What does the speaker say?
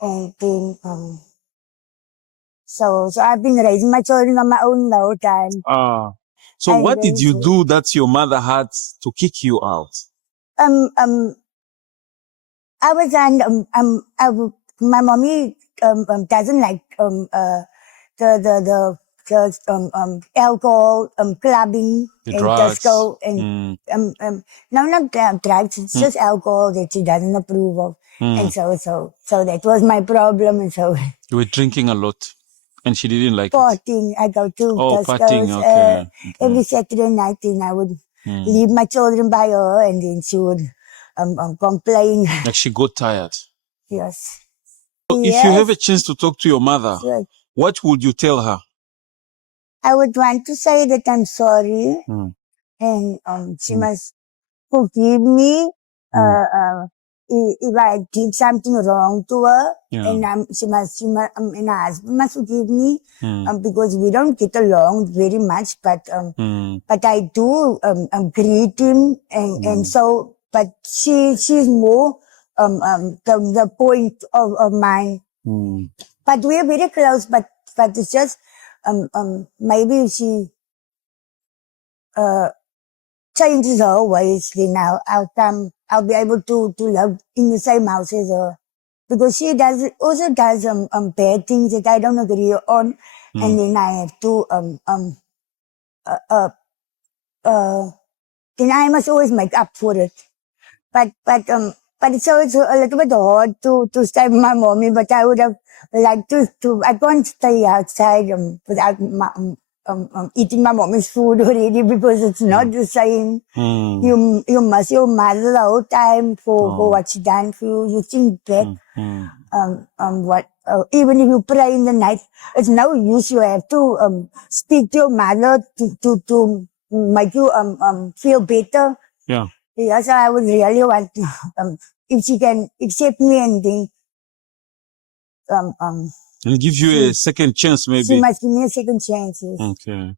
And then, so I've been raising my children on my own the whole time. So And what did then you she- do that your mother had to kick you out? I was on, my mommy, doesn't like, the alcohol, clubbing The and drugs. disco and, no, not drugs, it's just alcohol that she doesn't approve of. And so that was my problem. And so You were drinking a lot and she didn't like it. partying, I go to Oh, discos, partying, okay. every Saturday night, and I would leave my children by her, and then she would, complain. Like she got tired. Yes. So if you have a chance to talk to your mother, Yes. what would you tell her? I would want to say that I'm sorry, and she must forgive me if I did something wrong to her, and she must, and her husband must forgive me because we don't get along very much, but I do greet him, and so, but she's more the point of mine. But we're very close, but it's just maybe she changes her ways, then I'll be able to live in the same house as her. Because she also does bad things that I don't agree on, and then I have to then I must always make up for it. But it's always a little bit hard to stay with my mommy, but I would have liked to I can't stay outside without eating my mommy's food already, because it's not the same. You miss your mother the whole time for what she done for you. You think back, even if you pray in the night, it's no use. You have to speak to your mother to make you feel better. Yeah. Yes, I would really want if she can accept me, and then And give you a second chance, maybe. she must give me a second chance. Yes. Okay.